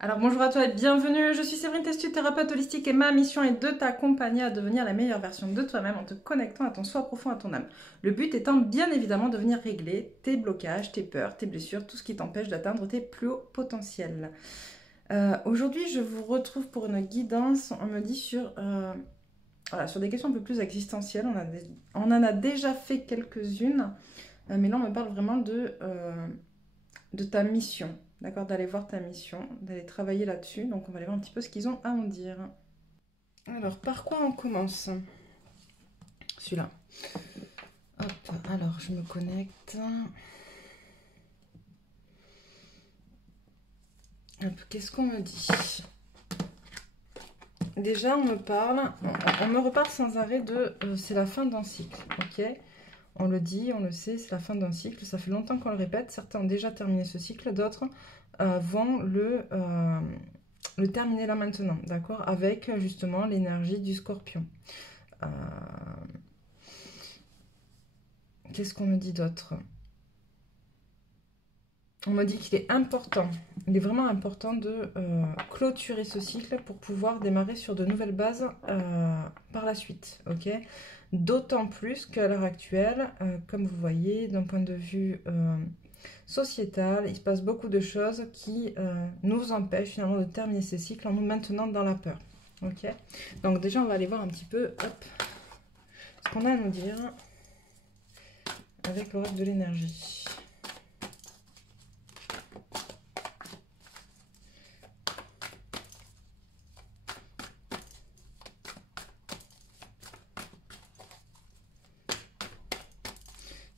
Alors bonjour à toi et bienvenue, je suis Séverine Testu, thérapeute holistique et ma mission est de t'accompagner à devenir la meilleure version de toi-même en te connectant à ton soi profond, à ton âme. Le but étant bien évidemment de venir régler tes blocages, tes peurs, tes blessures, tout ce qui t'empêche d'atteindre tes plus hauts potentiels. Aujourd'hui je vous retrouve pour une guidance, on me dit sur des questions un peu plus existentielles, on en a déjà fait quelques-unes, mais là on me parle vraiment de ta mission. D'accord, d'aller voir ta mission, d'aller travailler là-dessus. Donc on va aller voir un petit peu ce qu'ils ont à en dire. Alors, par quoi on commence? Celui-là. Hop, alors je me connecte. Hop, qu'est-ce qu'on me dit? Déjà, on me reparle sans arrêt de c'est la fin d'un cycle, ok? On le dit, on le sait, c'est la fin d'un cycle. Ça fait longtemps qu'on le répète. Certains ont déjà terminé ce cycle, d'autres vont le terminer là maintenant, d'accord? Avec justement l'énergie du scorpion. Qu'est-ce qu'on me dit d'autre? On me dit qu'il est important, il est vraiment important de clôturer ce cycle pour pouvoir démarrer sur de nouvelles bases par la suite, ok? D'autant plus qu'à l'heure actuelle, comme vous voyez, d'un point de vue sociétal, il se passe beaucoup de choses qui nous empêchent finalement de terminer ce cycle en nous maintenant dans la peur, ok? Donc déjà, on va aller voir un petit peu hop, ce qu'on a à nous dire avec l'oracle de l'énergie.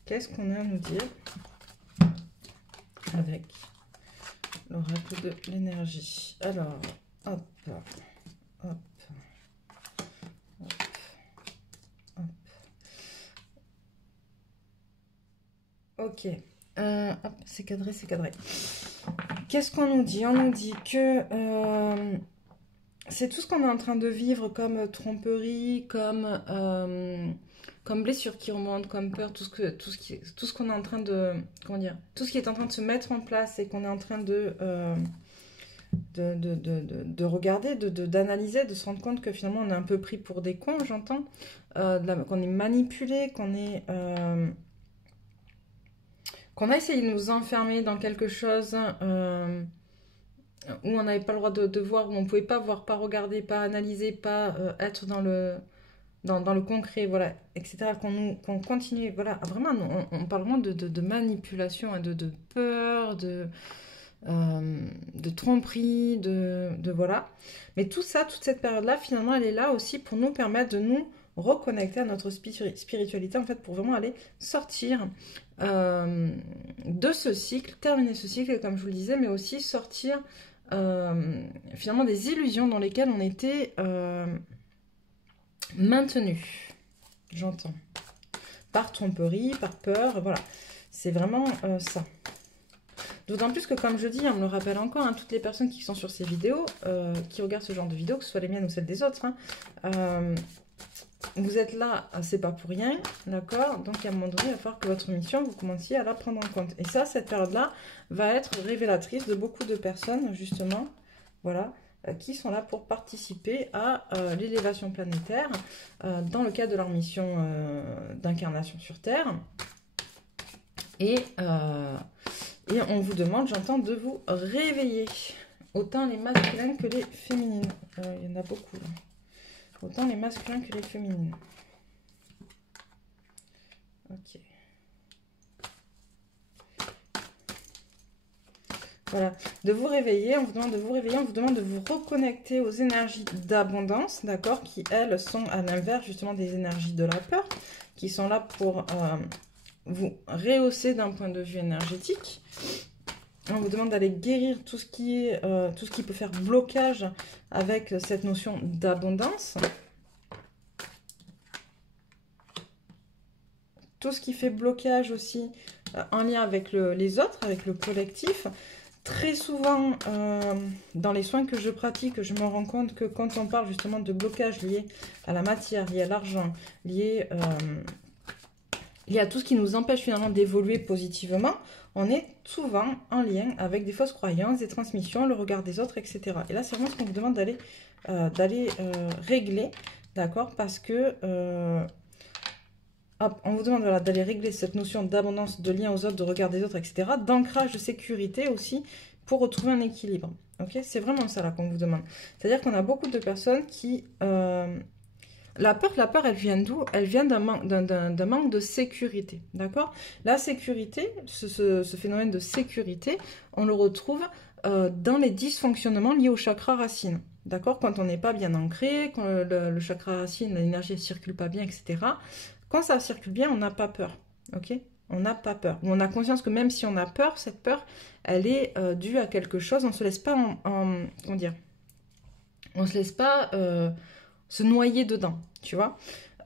Qu'est-ce qu'on a à nous dire avec l'oracle de l'énergie? Alors, hop, hop, hop, hop. Ok. Hop, c'est cadré, c'est cadré. Qu'est-ce qu'on nous dit? On nous dit que c'est tout ce qu'on est en train de vivre comme tromperie, comme blessure qui remonte, comme peur, tout ce qu'on est en train de, comment dire, tout ce qui est en train de se mettre en place et qu'on est en train de regarder, d'analyser, de se rendre compte que finalement on est un peu pris pour des cons, j'entends, qu'on est manipulé, qu'on a essayé de nous enfermer dans quelque chose où on n'avait pas le droit de voir, où on ne pouvait pas voir, pas regarder, pas analyser, pas être dans le concret, voilà, etc. Qu'on continue, voilà, vraiment, on parle vraiment de manipulation, hein, de peur, de tromperie, voilà. Mais tout ça, toute cette période-là, finalement, elle est là aussi pour nous permettre de nous reconnecter à notre spiritualité, en fait, pour vraiment aller sortir de ce cycle, terminer ce cycle, comme je vous le disais, mais aussi sortir finalement des illusions dans lesquelles on était maintenu, j'entends, par tromperie, par peur, voilà, c'est vraiment ça. D'autant plus que, comme je dis, on me le rappelle encore, hein, toutes les personnes qui sont sur ces vidéos, qui regardent ce genre de vidéos, que ce soit les miennes ou celles des autres, hein, vous êtes là, c'est pas pour rien, d'accord? Donc à un moment donné, il va falloir que votre mission, vous commenciez à la prendre en compte. Et ça, cette période-là, va être révélatrice de beaucoup de personnes, justement, voilà, qui sont là pour participer à l'élévation planétaire dans le cadre de leur mission d'incarnation sur Terre. Et on vous demande, j'entends, de vous réveiller. Autant les masculins que les féminines. Il y en a beaucoup, là. Autant les masculins que les féminines. Ok. Voilà. De vous réveiller, on vous demande de vous réveiller, on vous demande de vous reconnecter aux énergies d'abondance, d'accord, qui, elles, sont à l'inverse, justement, des énergies de la peur, qui sont là pour vous rehausser d'un point de vue énergétique. On vous demande d'aller guérir tout ce qui peut faire blocage avec cette notion d'abondance. Tout ce qui fait blocage aussi en lien avec les autres, avec le collectif. Très souvent, dans les soins que je pratique, je me rends compte que quand on parle justement de blocage lié à la matière, lié à l'argent, lié il y a tout ce qui nous empêche finalement d'évoluer positivement, on est souvent en lien avec des fausses croyances, des transmissions, le regard des autres, etc. Et là, c'est vraiment ce qu'on vous demande d'aller régler, d'accord? Parce que hop, on vous demande voilà, d'aller régler cette notion d'abondance, de lien aux autres, de regard des autres, etc. D'ancrage, de sécurité aussi, pour retrouver un équilibre. Ok, c'est vraiment ça là qu'on vous demande. C'est-à-dire qu'on a beaucoup de personnes qui... La peur, elle vient d'où? Elle vient d'un manque de sécurité, d'accord? La sécurité, ce phénomène de sécurité, on le retrouve dans les dysfonctionnements liés au chakra racine, d'accord? Quand on n'est pas bien ancré, quand le chakra racine, l'énergie ne circule pas bien, etc. Quand ça circule bien, on n'a pas peur, ok? On n'a pas peur. Ou on a conscience que même si on a peur, cette peur, elle est due à quelque chose. On ne se laisse pas comment dire? On ne se laisse pas se noyer dedans, tu vois.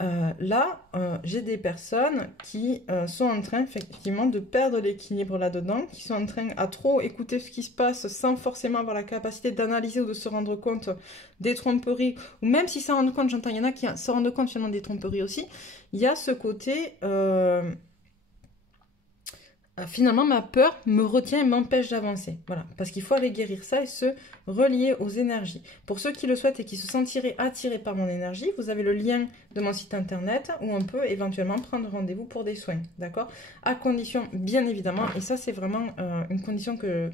Là, j'ai des personnes qui sont en train effectivement de perdre l'équilibre là-dedans, qui sont en train à trop écouter ce qui se passe sans forcément avoir la capacité d'analyser ou de se rendre compte des tromperies, ou même si s'en rendent compte, j'entends, il y en a qui se rendent compte finalement des tromperies aussi, il y a ce côté... finalement, ma peur me retient et m'empêche d'avancer. Voilà, parce qu'il faut aller guérir ça et se relier aux énergies. Pour ceux qui le souhaitent et qui se sentiraient attirés par mon énergie, vous avez le lien de mon site internet où on peut éventuellement prendre rendez-vous pour des soins, d'accord? À condition, bien évidemment, et ça c'est vraiment une condition que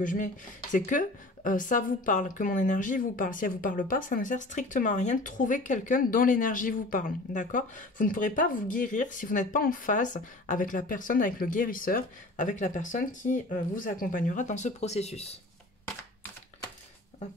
je mets, c'est que ça vous parle, que mon énergie vous parle. Si elle ne vous parle pas, ça ne sert strictement à rien de trouver quelqu'un dont l'énergie vous parle, d'accord? Vous ne pourrez pas vous guérir si vous n'êtes pas en phase avec la personne, avec le guérisseur, avec la personne qui vous accompagnera dans ce processus. Hop.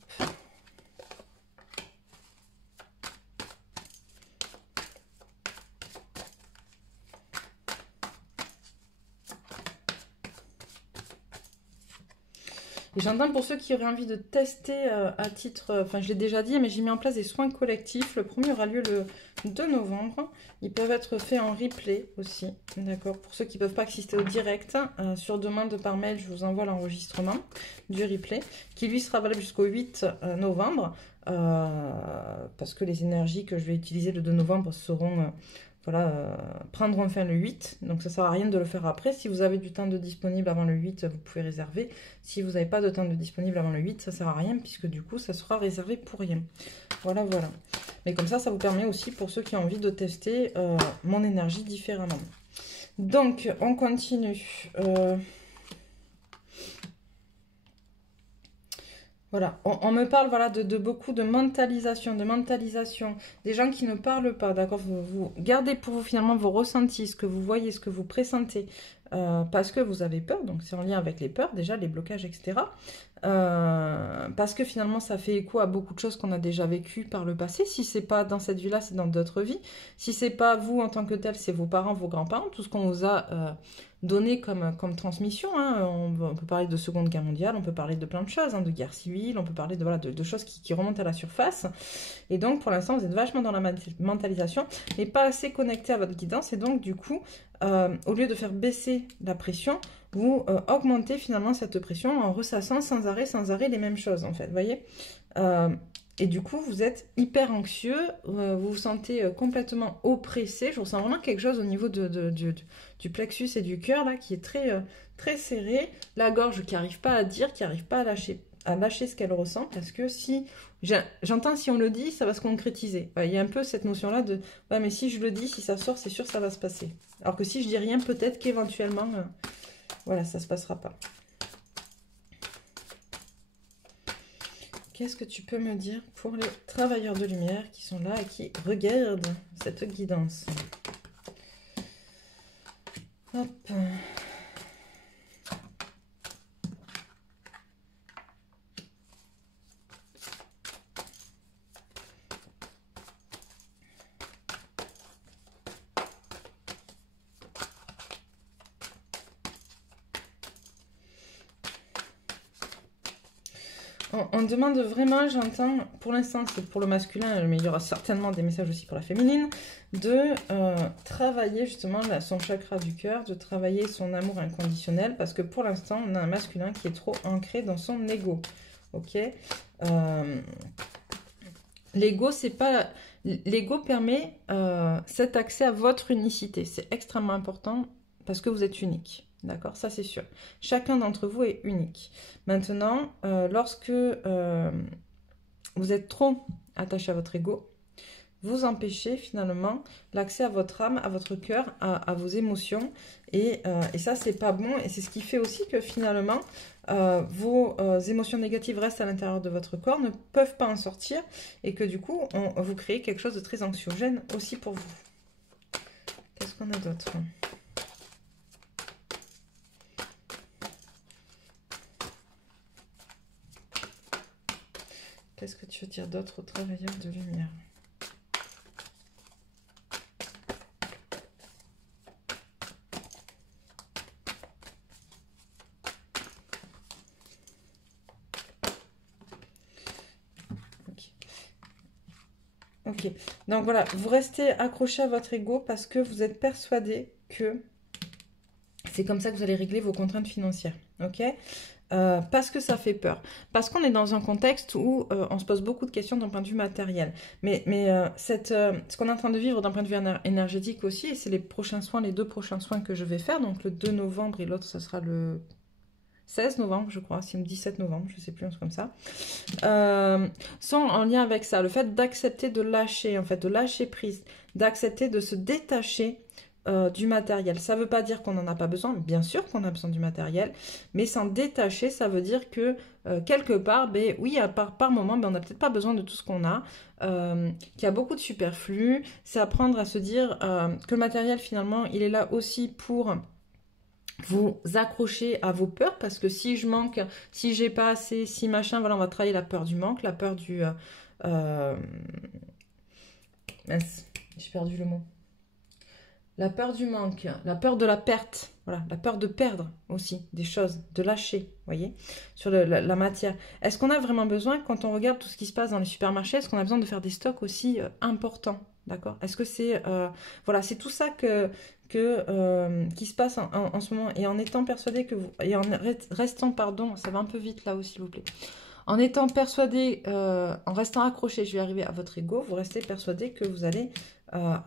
Et j'entends pour ceux qui auraient envie de tester à titre... Enfin, je l'ai déjà dit, mais j'ai mis en place des soins collectifs. Le premier aura lieu le 2 novembre. Ils peuvent être faits en replay aussi, d'accord? Pour ceux qui ne peuvent pas assister au direct, sur demande par mail, je vous envoie l'enregistrement du replay, qui lui sera valable jusqu'au 8 novembre, parce que les énergies que je vais utiliser le 2 novembre seront... voilà, prendront fin le 8, donc ça ne sert à rien de le faire après. Si vous avez du temps de disponible avant le 8, vous pouvez réserver. Si vous n'avez pas de temps de disponible avant le 8, ça ne sert à rien, puisque du coup, ça sera réservé pour rien. Voilà, voilà. Mais comme ça vous permet aussi, pour ceux qui ont envie de tester mon énergie différemment. Donc, on continue. Voilà, on me parle voilà, de beaucoup de mentalisation, des gens qui ne parlent pas, d'accord? Vous gardez pour vous finalement vos ressentis, ce que vous voyez, ce que vous pressentez, parce que vous avez peur, donc c'est en lien avec les peurs, déjà, les blocages, etc. Parce que finalement, ça fait écho à beaucoup de choses qu'on a déjà vécues par le passé. Si c'est pas dans cette vie-là, c'est dans d'autres vies. Si c'est pas vous en tant que tel, c'est vos parents, vos grands-parents, tout ce qu'on vous a... donné comme transmission, hein. On peut parler de Seconde Guerre mondiale, on peut parler de plein de choses, hein, de guerre civile, on peut parler de, voilà, de choses qui remontent à la surface. Et donc, pour l'instant, vous êtes vachement dans la mentalisation, mais pas assez connecté à votre guidance. Et donc, du coup, au lieu de faire baisser la pression, vous augmentez finalement cette pression en ressassant sans arrêt les mêmes choses, en fait, vous voyez. Et du coup, vous êtes hyper anxieux, vous vous sentez complètement oppressé. Je ressens vraiment quelque chose au niveau du plexus et du cœur, là, qui est très, très serré. La gorge qui n'arrive pas à dire, qui n'arrive pas à lâcher ce qu'elle ressent. Parce que si... J'entends si on le dit, ça va se concrétiser. Il y a un peu cette notion-là de... Ouais, mais si je le dis, si ça sort, c'est sûr que ça va se passer. Alors que si je dis rien, peut-être qu'éventuellement... voilà, ça ne se passera pas. Qu'est-ce que tu peux me dire pour les travailleurs de lumière qui sont là et qui regardent cette guidance? Hop. On demande vraiment, j'entends, pour l'instant c'est pour le masculin, mais il y aura certainement des messages aussi pour la féminine, de travailler justement son chakra du cœur, de travailler son amour inconditionnel, parce que pour l'instant on a un masculin qui est trop ancré dans son ego, ok? L'ego, c'est pas... L'ego permet cet accès à votre unicité. C'est extrêmement important parce que vous êtes unique. D'accord? Ça, c'est sûr. Chacun d'entre vous est unique. Maintenant, lorsque vous êtes trop attaché à votre ego, vous empêchez finalement l'accès à votre âme, à votre cœur, à vos émotions. Et ça, c'est pas bon. Et c'est ce qui fait aussi que finalement, vos émotions négatives restent à l'intérieur de votre corps, ne peuvent pas en sortir. Et que du coup, vous créez quelque chose de très anxiogène aussi pour vous. Qu'est-ce qu'on a d'autre ? Qu'est-ce que tu veux dire d'autre, travailleur de lumière ? Ok, donc voilà, vous restez accroché à votre ego parce que vous êtes persuadé que c'est comme ça que vous allez régler vos contraintes financières, ok? Parce que ça fait peur. Parce qu'on est dans un contexte où on se pose beaucoup de questions d'un point de vue matériel. Mais ce qu'on est en train de vivre d'un point de vue énergétique aussi, et c'est les prochains soins, les 2 prochains soins que je vais faire, donc le 2 novembre et l'autre, ce sera le 16 novembre, je crois, c'est le 17 novembre, je ne sais plus, un truc comme ça, sont en lien avec ça. Le fait d'accepter de lâcher, en fait, de lâcher prise, d'accepter de se détacher du matériel. Ça ne veut pas dire qu'on n'en a pas besoin, bien sûr qu'on a besoin du matériel, mais s'en détacher, ça veut dire que quelque part, ben, oui, par moment, ben, on n'a peut-être pas besoin de tout ce qu'on a, qu'il y a beaucoup de superflu. C'est apprendre à se dire que le matériel, finalement, il est là aussi pour vous accrocher à vos peurs, parce que si je manque, si j'ai pas assez, si machin, voilà, on va travailler la peur du manque, la peur du... mince, j'ai perdu le mot. La peur du manque, la peur de la perte, voilà, la peur de perdre aussi des choses, de lâcher, voyez, sur la matière. Est-ce qu'on a vraiment besoin, quand on regarde tout ce qui se passe dans les supermarchés, est-ce qu'on a besoin de faire des stocks aussi importants, d'accord? Est-ce que c'est... voilà, c'est tout ça qui se passe en ce moment, et en étant persuadé que vous... Et en restant, pardon, ça va un peu vite là aussi, s'il vous plaît. En étant persuadé, en restant accroché, je vais arriver à votre ego, vous restez persuadé que vous allez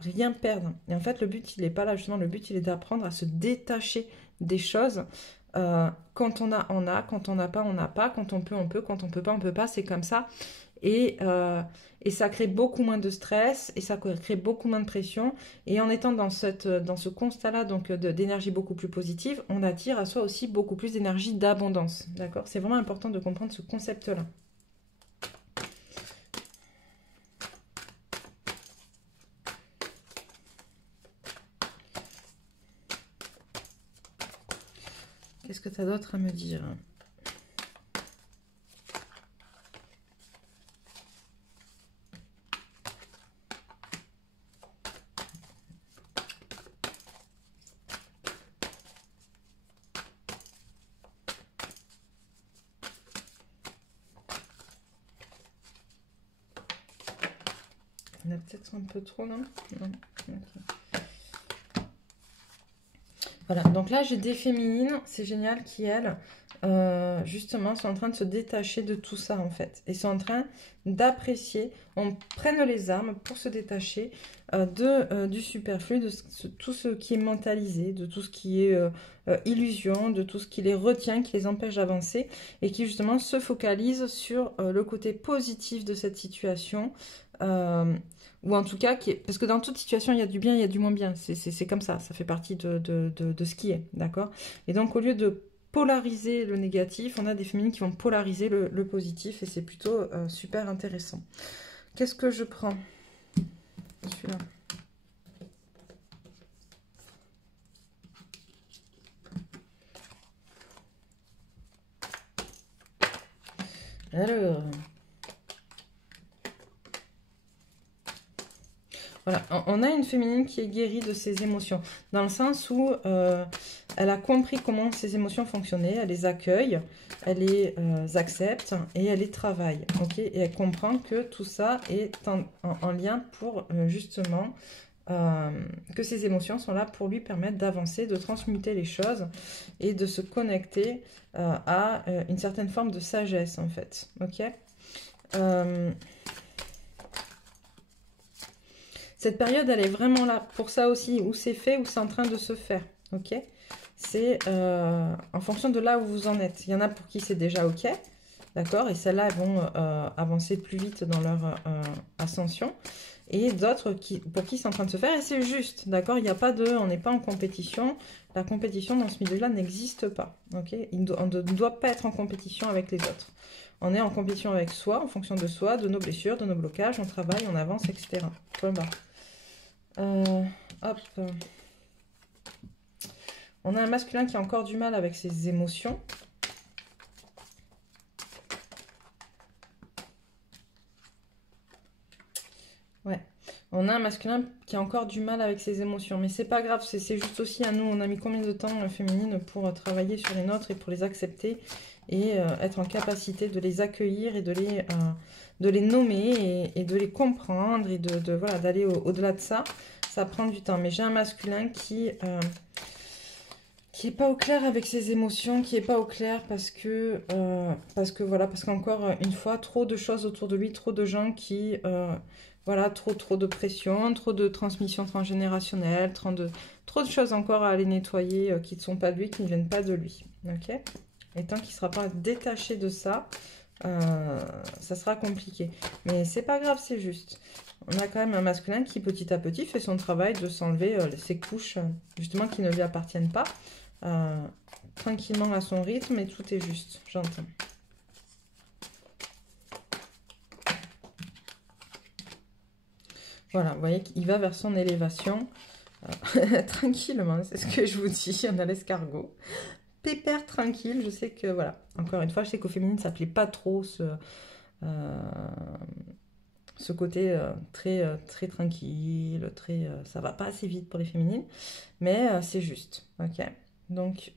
rien perdre. Et en fait, le but, il n'est pas là, justement, le but, il est d'apprendre à se détacher des choses. Quand on a, quand on n'a pas, on n'a pas, quand on peut, quand on peut pas, c'est comme ça. Et ça crée beaucoup moins de stress, et ça crée beaucoup moins de pression. Et en étant dans ce constat-là, donc d'énergie beaucoup plus positive, on attire à soi aussi beaucoup plus d'énergie d'abondance. D'accord? C'est vraiment important de comprendre ce concept-là. Qu'est-ce que tu as d'autre à me dire ? Il y en a peut-être un peu trop, non? Non. Okay. Voilà, donc là j'ai des féminines, c'est génial, qui elles, justement, sont en train de se détacher de tout ça en fait. Et sont en train d'apprécier, on prenne les armes pour se détacher du superflu, de tout ce qui est mentalisé, de tout ce qui est illusion, de tout ce qui les retient, qui les empêche d'avancer, et qui justement se focalise sur le côté positif de cette situation. Ou en tout cas, parce que dans toute situation, il y a du bien, il y a du moins bien. C'est comme ça fait partie de ce qui est, d'accord? Et donc, au lieu de polariser le négatif, on a des féminines qui vont polariser le positif, et c'est plutôt super intéressant. Qu'est-ce que je prends? Celui-là. Alors... Voilà, on a une féminine qui est guérie de ses émotions, dans le sens où elle a compris comment ses émotions fonctionnaient, elle les accueille, elle les accepte et elle les travaille, ok? Et elle comprend que tout ça est en lien pour justement que ces émotions sont là pour lui permettre d'avancer, de transmuter les choses et de se connecter à une certaine forme de sagesse en fait, ok? Cette période, elle est vraiment là pour ça aussi, où c'est fait, où c'est en train de se faire, ok? C'est en fonction de là où vous en êtes. Il y en a pour qui c'est déjà ok, d'accord? Et celles-là, elles vont avancer plus vite dans leur ascension. Et d'autres pour qui c'est en train de se faire, et c'est juste, d'accord? Il n'y a pas de... On n'est pas en compétition. La compétition dans ce milieu-là n'existe pas, ok? On ne doit pas être en compétition avec les autres. On est en compétition avec soi, en fonction de soi, de nos blessures, de nos blocages, on travaille, on avance, etc. Point barre. Hop. On a un masculin qui a encore du mal avec ses émotions. Ouais. On a un masculin qui a encore du mal avec ses émotions. Mais c'est pas grave, c'est juste aussi à nous. On a mis combien de temps, féminine, pour travailler sur les nôtres et pour les accepter et être en capacité de les accueillir et de les nommer et de les comprendre et voilà, d'aller au-delà de ça. Ça prend du temps. Mais j'ai un masculin qui est pas au clair avec ses émotions, qui est pas au clair parce qu'encore une fois, trop de choses autour de lui, trop de gens qui... voilà, trop de pression, trop de transmission transgénérationnelle, trop de choses encore à aller nettoyer qui ne sont pas de lui, qui ne viennent pas de lui. Ok? Et tant qu'il ne sera pas détaché de ça, ça sera compliqué. Mais c'est pas grave, c'est juste. On a quand même un masculin qui, petit à petit, fait son travail de s'enlever ces couches, justement, qui ne lui appartiennent pas. Tranquillement à son rythme, et tout est juste, j'entends. Voilà, vous voyez qu'il va vers son élévation tranquillement, c'est ce que je vous dis, on a l'escargot. Pépère tranquille, je sais que, voilà, encore une fois, je sais qu'au féminin, ça ne plaît pas trop ce côté très tranquille, ça va pas assez vite pour les féminines, mais c'est juste, ok? Donc,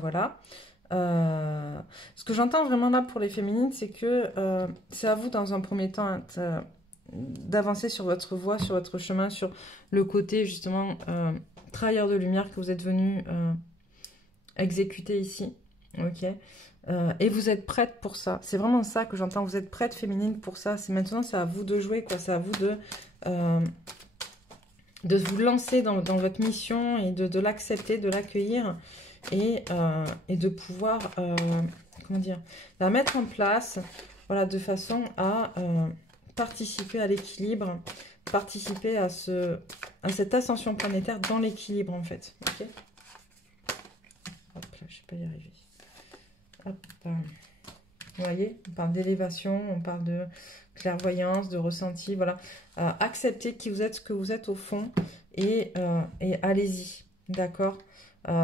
voilà. Ce que j'entends vraiment là pour les féminines, c'est que c'est à vous, dans un premier temps, d'avancer sur votre voie, sur votre chemin, sur le côté justement travailleur de lumière que vous êtes venu exécuter ici, ok, et vous êtes prête pour ça. C'est vraiment ça que j'entends. Vous êtes prête, féminine, pour ça. C'est maintenant, c'est à vous de jouer, quoi. C'est à vous de vous lancer dans votre mission et de l'accepter, de l'accueillir et de pouvoir, comment dire, la mettre en place, voilà, de façon à participer à l'équilibre, participer à cette ascension planétaire dans l'équilibre, en fait. Ok. Hop là, je ne sais pas y arriver. Hop. Vous voyez, on parle d'élévation, on parle de clairvoyance, de ressenti, voilà. Acceptez qui vous êtes, ce que vous êtes au fond, et allez-y, d'accord?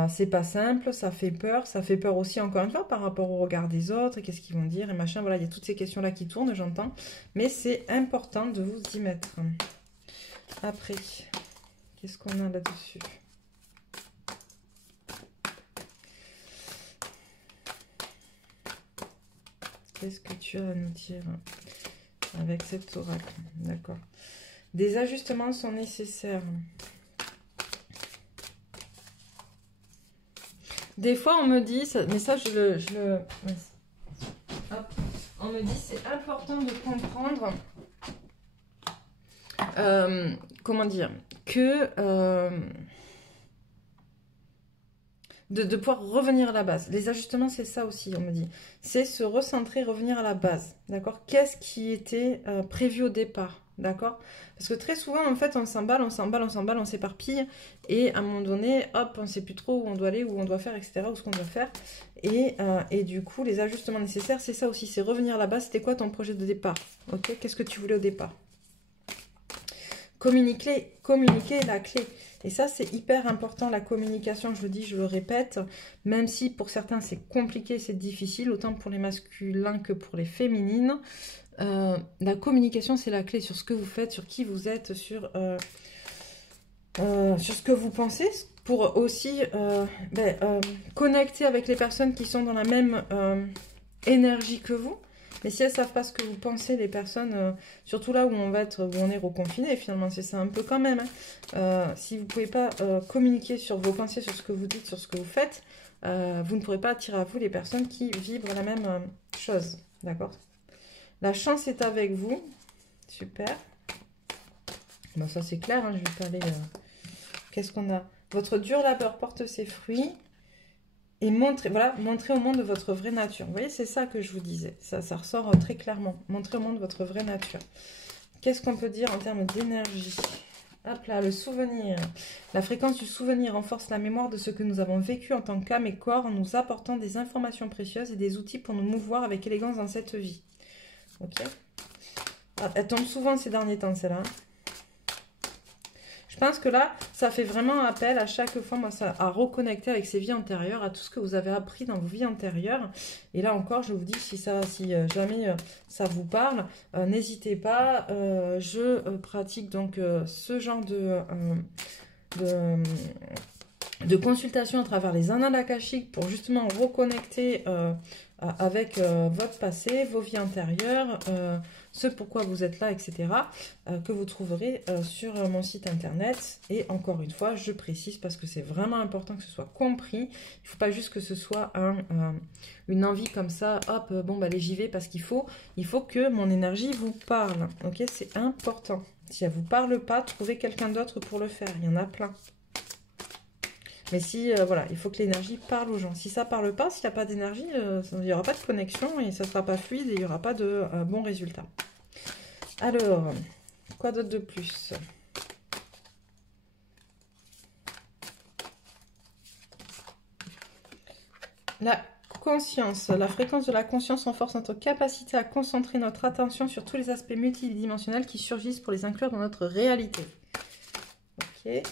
C'est pas simple, ça fait peur aussi, encore une fois, par rapport au regard des autres, et qu'est-ce qu'ils vont dire, et machin, voilà, il y a toutes ces questions-là qui tournent, j'entends, mais c'est important de vous y mettre. Après, qu'est-ce qu'on a là-dessus? Qu'est-ce que tu as à nous dire avec cet oracle? D'accord. Des ajustements sont nécessaires. Des fois, on me dit, mais ça, hop, on me dit, c'est important de comprendre, comment dire, que de pouvoir revenir à la base. Les ajustements, c'est ça aussi, on me dit. C'est se recentrer, revenir à la base, d'accord? Qu'est-ce qui était prévu au départ, d'accord? Parce que très souvent, en fait, on s'emballe, on s'éparpille, et à un moment donné, hop, on ne sait plus trop où on doit aller, où on doit faire, etc., ou ce qu'on doit faire. Et du coup, les ajustements nécessaires, c'est ça aussi, c'est revenir à la base. C'était quoi ton projet de départ? Ok, qu'est-ce que tu voulais au départ? Communiquer est la clé. Et ça, c'est hyper important, la communication, je le dis, je le répète, même si pour certains, c'est compliqué, c'est difficile, autant pour les masculins que pour les féminines. La communication, c'est la clé sur ce que vous faites, sur qui vous êtes, sur ce que vous pensez, pour aussi connecter avec les personnes qui sont dans la même énergie que vous. Mais si elles ne savent pas ce que vous pensez, les personnes, surtout là où on est reconfiné, finalement, c'est ça un peu quand même. Hein. Si vous ne pouvez pas communiquer sur vos pensées, sur ce que vous dites, sur ce que vous faites, vous ne pourrez pas attirer à vous les personnes qui vibrent la même chose. D'accord? La chance est avec vous. Super. Bon, ça c'est clair, hein, je vais pas aller... Qu'est-ce qu'on a? Votre dur labeur porte ses fruits. Et montrer, voilà, montrer au monde votre vraie nature. Vous voyez, c'est ça que je vous disais. Ça ressort très clairement. Montrer au monde votre vraie nature. Qu'est-ce qu'on peut dire en termes d'énergie? Hop là, le souvenir. La fréquence du souvenir renforce la mémoire de ce que nous avons vécu en tant qu'âme et corps en nous apportant des informations précieuses et des outils pour nous mouvoir avec élégance dans cette vie. Ok. Ah, elle tombe souvent ces derniers temps, celle-là. Je pense que là, ça fait vraiment appel à chaque fois, moi, ça, à reconnecter avec ses vies antérieures, à tout ce que vous avez appris dans vos vies antérieures. Et là encore, je vous dis, si jamais ça vous parle, n'hésitez pas. Je pratique donc ce genre de consultation à travers les annales akashiques pour justement reconnecter avec votre passé, vos vies antérieures, ce pourquoi vous êtes là, etc. Que vous trouverez sur mon site internet. Et encore une fois, je précise parce que c'est vraiment important que ce soit compris. Il ne faut pas juste que ce soit une envie comme ça, hop, bon, bah, allez, j'y vais parce qu'il faut que mon énergie vous parle. Ok, c'est important. Si elle ne vous parle pas, trouvez quelqu'un d'autre pour le faire. Il y en a plein. Mais si, voilà, il faut que l'énergie parle aux gens. Si ça ne parle pas, s'il n'y a pas d'énergie, il n'y aura pas de connexion et ça ne sera pas fluide et il n'y aura pas de bons résultats. Alors, quoi d'autre de plus? La conscience. La fréquence de la conscience renforce notre capacité à concentrer notre attention sur tous les aspects multidimensionnels qui surgissent pour les inclure dans notre réalité. Ok.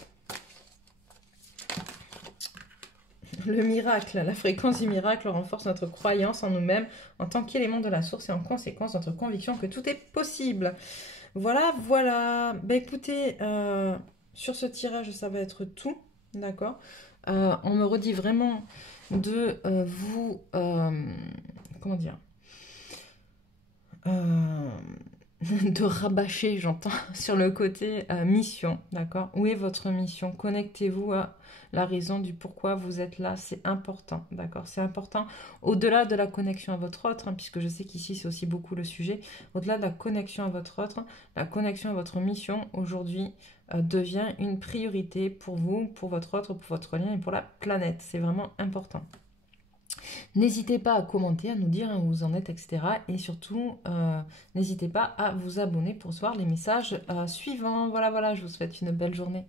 Le miracle, la fréquence du miracle renforce notre croyance en nous-mêmes en tant qu'élément de la source et en conséquence notre conviction que tout est possible. Voilà, voilà. Ben écoutez, sur ce tirage, ça va être tout, d'accord. On me redit vraiment de vous, comment dire, de rabâcher, j'entends, sur le côté mission, d'accord. Où est votre mission? Connectez-vous à la raison du pourquoi vous êtes là, c'est important, d'accord. C'est important, au-delà de la connexion à votre autre, hein, puisque je sais qu'ici c'est aussi beaucoup le sujet, au-delà de la connexion à votre autre, la connexion à votre mission, aujourd'hui, devient une priorité pour vous, pour votre autre, pour votre lien et pour la planète. C'est vraiment important. N'hésitez pas à commenter, à nous dire où vous en êtes, etc. Et surtout, n'hésitez pas à vous abonner pour recevoir les messages suivants. Voilà, voilà, je vous souhaite une belle journée.